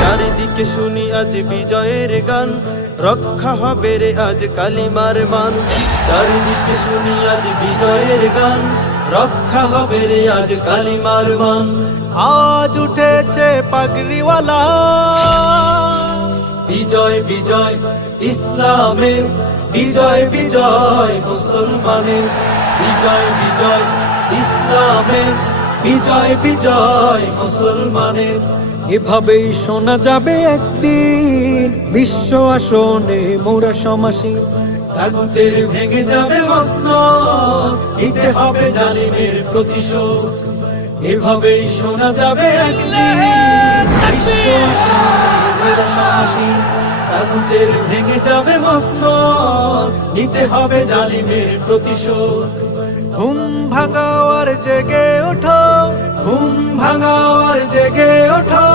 চারিদিকে শুনি আজ বিজয়ের গান, রক্ষা হবে রে আজ কালিমার মান। চারিদিকে শুনি আজ বিজয়ের গান, রক্ষা হবে রে আজ কালিমার মান। আজ উঠেছে পাগড়িওয়ালা, বিজয় বিজয় ইসলামের, বিজয় বিজয় মুসলমানের, বিজয় বিজয় ইসলামের, বিজয় বিজয় মুসলমানের। এভাবেই শোনা যাবে একদিন বিশ্ব আসনে মোরা সমাসী। তাগুতের ভেঙে যাবে মসনদ, নিতে হবে জালিমের প্রতিশোধ। এভাবেই শোনা যাবে একদিন বিশ্ব আসনে মোরা সমাসী। তাগুতের ভেঙে যাবে মসনদ, নিতে হবে জালিমের প্রতিশোধ। ঘুম ভাঙাও আর জেগে ওঠো, ঘুম ভাঙাও আর জেগে ওঠো,